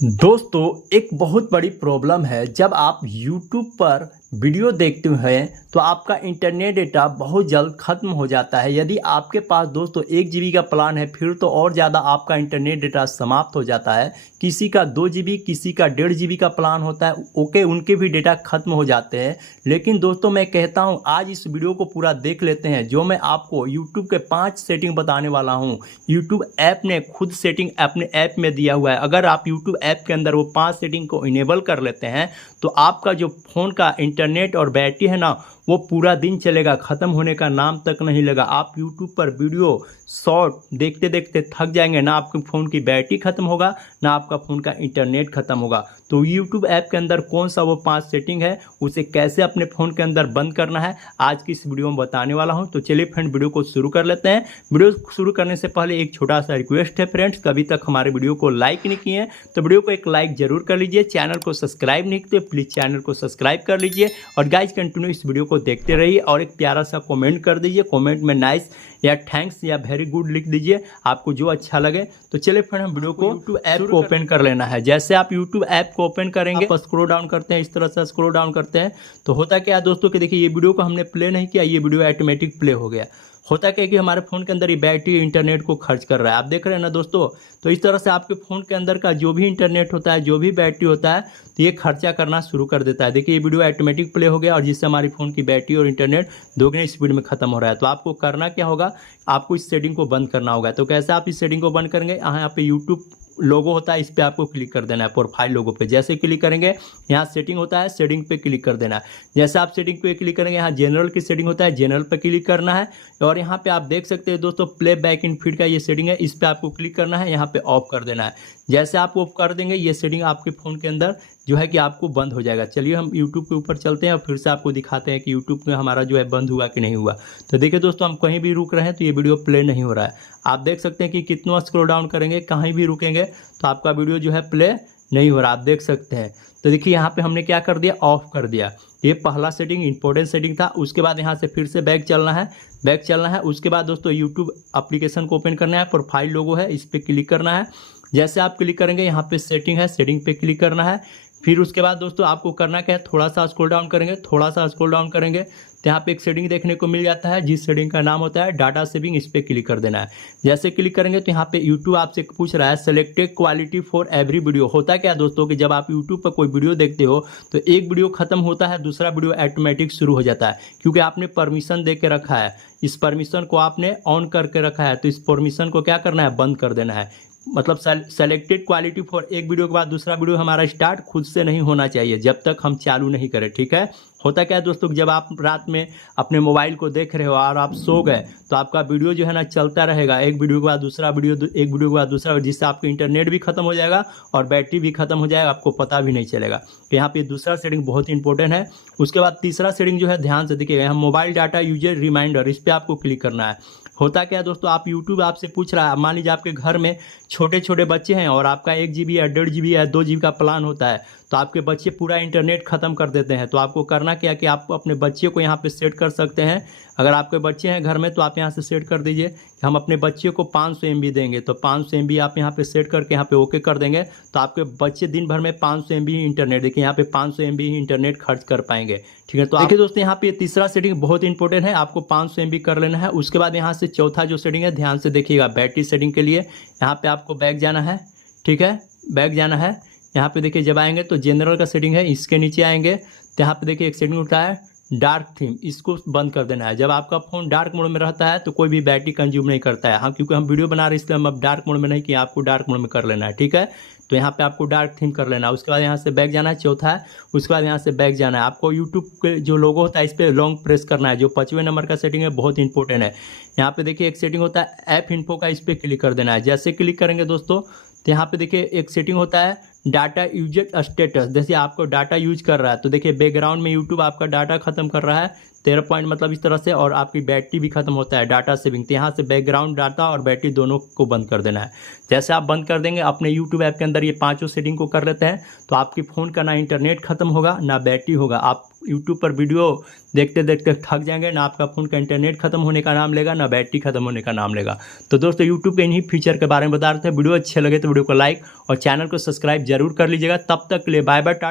दोस्तों एक बहुत बड़ी प्रॉब्लम है। जब आप YouTube पर वीडियो देखते हैं तो आपका इंटरनेट डेटा बहुत जल्द ख़त्म हो जाता है। यदि आपके पास दोस्तों 1 GB का प्लान है फिर तो और ज़्यादा आपका इंटरनेट डेटा समाप्त हो जाता है। किसी का 2 GB किसी का 1.5 GB का प्लान होता है, ओके, उनके भी डेटा ख़त्म हो जाते हैं। लेकिन दोस्तों मैं कहता हूं आज इस वीडियो को पूरा देख लेते हैं जो मैं आपको YouTube के 5 सेटिंग बताने वाला हूं। YouTube ऐप ने खुद सेटिंग अपने ऐप में दिया हुआ है। अगर आप YouTube ऐप के अंदर वो 5 सेटिंग को इनेबल कर लेते हैं तो आपका जो फ़ोन का इंटरनेट और बैटरी है ना वो पूरा दिन चलेगा, ख़त्म होने का नाम तक नहीं लगा। आप YouTube पर वीडियो शॉर्ट देखते देखते थक जाएंगे, ना आपके फ़ोन की बैटरी ख़त्म होगा ना आपका फ़ोन का इंटरनेट ख़त्म होगा। तो YouTube ऐप के अंदर कौन सा वो 5 सेटिंग है, उसे कैसे अपने फ़ोन के अंदर बंद करना है, आज की इस वीडियो में बताने वाला हूं। तो चलिए फ्रेंड वीडियो को शुरू कर लेते हैं। वीडियो शुरू करने से पहले एक छोटा सा रिक्वेस्ट है फ्रेंड्स, अभी तक हमारे वीडियो को लाइक नहीं किए हैं तो वीडियो को एक लाइक जरूर कर लीजिए। चैनल को सब्सक्राइब नहीं किए प्लीज़ चैनल को सब्सक्राइब कर लीजिए और गाइज कंटिन्यू इस वीडियो को देखते रहिए और एक प्यारा सा कमेंट कर दीजिए। कमेंट में नाइस या थैंक्स या वेरी गुड लिख दीजिए, आपको जो अच्छा लगे। तो चलिए फिर हम वीडियो को YouTube ऐप को ओपन कर लेना है। जैसे आप YouTube ऐप को ओपन करेंगे आप स्क्रॉल डाउन करते हैं, इस तरह से स्क्रॉल डाउन करते हैं तो होता क्या है दोस्तों कि देखिए ये वीडियो को हमने प्ले नहीं किया, ये वीडियो ऑटोमेटिक प्ले हो गया। होता क्या है कि हमारे फ़ोन के अंदर ये बैटरी इंटरनेट को खर्च कर रहा है, आप देख रहे हैं ना दोस्तों। तो इस तरह से आपके फ़ोन के अंदर का जो भी इंटरनेट होता है, जो भी बैटरी होता है, तो ये खर्चा करना शुरू कर देता है। देखिए ये वीडियो ऑटोमेटिक प्ले हो गया और जिससे हमारी फ़ोन की बैटरी और इंटरनेट दोगुनी स्पीड में ख़त्म हो रहा है। तो आपको करना क्या होगा, आपको इस सेटिंग को बंद करना होगा। तो कैसे आप इस सेटिंग को बंद करेंगे, यहाँ पे यूट्यूब लोगो होता है, इस पर आपको क्लिक कर देना है, प्रोफाइल लोगो पे। जैसे क्लिक करेंगे यहाँ सेटिंग होता है, सेटिंग पे क्लिक कर देना है। जैसे आप सेटिंग पे क्लिक करेंगे यहाँ जनरल की सेटिंग होता है, जनरल पे क्लिक करना है और यहाँ पे आप देख सकते हैं दोस्तों प्ले बैक इन फीड का ये सेटिंग है, इस पर आपको क्लिक करना है, यहाँ पे ऑफ कर देना है। जैसे आप ऑफ कर देंगे ये सेटिंग आपके फ़ोन के अंदर जो है कि आपको बंद हो जाएगा। चलिए हम YouTube के ऊपर चलते हैं और फिर से आपको दिखाते हैं कि YouTube में हमारा जो है बंद हुआ कि नहीं हुआ। तो देखिए दोस्तों हम कहीं भी रुक रहे हैं तो ये वीडियो प्ले नहीं हो रहा है। आप देख सकते हैं कि कितना स्क्रॉल डाउन करेंगे कहीं भी रुकेंगे तो आपका वीडियो जो है प्ले नहीं हो रहा, आप देख सकते हैं। तो देखिए यहाँ पे हमने क्या कर दिया, ऑफ कर दिया। ये पहला सेटिंग इंपॉर्टेंट सेटिंग था। उसके बाद यहाँ से फिर से बैक चलना है, बैक चलना है। उसके बाद दोस्तों यूट्यूब एप्लीकेशन को ओपन करना है, प्रोफाइल लोगो है, इस पर क्लिक करना है। जैसे आप क्लिक करेंगे यहाँ पे सेटिंग है, सेटिंग पे क्लिक करना है। फिर उसके बाद दोस्तों आपको करना क्या है, थोड़ा सा स्क्रॉल डाउन करेंगे, थोड़ा सा स्क्रॉल डाउन करेंगे तो यहाँ पे एक सेटिंग देखने को मिल जाता है, जिस सेटिंग का नाम होता है डाटा सेविंग, इस पर क्लिक कर देना है। जैसे क्लिक करेंगे तो यहाँ पे यूट्यूब आपसे पूछ रहा है selected quality for every video. होता क्या दोस्तों कि जब आप यूट्यूब पर कोई वीडियो देखते हो तो एक वीडियो खत्म होता है, दूसरा वीडियो ऑटोमेटिक शुरू हो जाता है, क्योंकि आपने परमिशन दे के रखा है। इस परमिशन को आपने ऑन करके रखा है, तो इस परमिशन को क्या करना है, बंद कर देना है। मतलब सेलेक्टेड क्वालिटी फॉर एक वीडियो के बाद दूसरा वीडियो हमारा स्टार्ट खुद से नहीं होना चाहिए जब तक हम चालू नहीं करें, ठीक है। होता क्या है दोस्तों जब आप रात में अपने मोबाइल को देख रहे हो और आप सो गए तो आपका वीडियो जो है ना चलता रहेगा, एक वीडियो के बाद दूसरा वीडियो, एक वीडियो के बाद दूसरा, जिससे आपका इंटरनेट भी खत्म हो जाएगा और बैटरी भी खत्म हो जाएगा, आपको पता भी नहीं चलेगा। तो यहाँ पे दूसरा सेटिंग बहुत इंपॉर्टेंट है। उसके बाद तीसरा सेटिंग जो है ध्यान से देखिएगा, यहाँ मोबाइल डाटा यूजर रिमाइंडर, इस पर आपको क्लिक करना है। होता क्या है दोस्तों, आप YouTube आपसे पूछ रहा है, मान लीजिए आपके घर में छोटे छोटे बच्चे हैं और आपका 1 GB या 1.5 GB या 2 GB का प्लान होता है, तो आपके बच्चे पूरा इंटरनेट ख़त्म कर देते हैं। तो आपको करना क्या कि आप अपने बच्चे को यहाँ पे सेट कर सकते हैं। अगर आपके बच्चे हैं घर में तो आप यहाँ से सेट कर दीजिए कि हम अपने बच्चे को 500 MB देंगे, तो 500 MB आप यहाँ पे सेट करके यहाँ पे ओके कर देंगे तो आपके बच्चे दिन भर में 500 MB इंटरनेट, देखिए यहाँ पे 500 MB इंटरनेट खर्च कर पाएंगे, ठीक है। तो देखिए दोस्तों यहाँ पे तीसरा सेटिंग बहुत इंपॉर्टेंट है, आपको 500 MB कर लेना है। उसके बाद यहाँ से चौथा जो सेटिंग है ध्यान से देखिएगा, बैटरी सेटिंग के लिए यहाँ पे आपको बैक जाना है, ठीक है, बैक जाना है। यहाँ पे देखिए जब आएंगे तो जनरल का सेटिंग है, इसके नीचे आएंगे तो यहाँ पे देखिए एक सेटिंग उठा है डार्क थीम, इसको बंद कर देना है। जब आपका फ़ोन डार्क मोड में रहता है तो कोई भी बैटरी कंज्यूम नहीं करता है। हाँ, क्योंकि हम वीडियो बना रहे हैं इसलिए हम अब डार्क मोड में नहीं किए, आपको डार्क मोड में कर लेना है, ठीक है। तो यहाँ पे आपको डार्क थीम कर लेना है। उसके बाद यहाँ से बैक जाना है, चौथा है। उसके बाद यहाँ से बैक जाना है, आपको यूट्यूब के जो लोगो होता है इस पर लॉन्ग प्रेस करना है। जो 5वें नंबर का सेटिंग है बहुत इंपॉर्टेंट है। यहाँ पे देखिए एक सेटिंग होता है ऐप इन्फो का, इस पर क्लिक कर देना है। जैसे क्लिक करेंगे दोस्तों तो यहाँ पे देखिए एक सेटिंग होता है डाटा यूजेज स्टेटस, जैसे आपको डाटा यूज कर रहा है तो देखिए बैकग्राउंड में यूट्यूब आपका डाटा खत्म कर रहा है 13 पॉइंट मतलब इस तरह से, और आपकी बैटरी भी खत्म होता है, डाटा सेविंग। तो यहाँ से बैकग्राउंड डाटा और बैटरी दोनों को बंद कर देना है। जैसे आप बंद कर देंगे, अपने यूट्यूब ऐप के अंदर ये 5 सेटिंग को कर लेते हैं, तो आपके फ़ोन का ना इंटरनेट खत्म होगा ना बैटरी होगा। आप यूट्यूब पर वीडियो देखते देखते थक जाएंगे, ना आपका फ़ोन का इंटरनेट खत्म होने का नाम लेगा, ना बैटरी खत्म होने का नाम लेगा। तो दोस्तों यूट्यूब के इन्हीं फीचर के बारे में बता रहे थे। वीडियो अच्छे लगे तो वीडियो को लाइक और चैनल को सब्सक्राइब जरूर कर लीजिएगा। तब तक के लिए बाय बाय।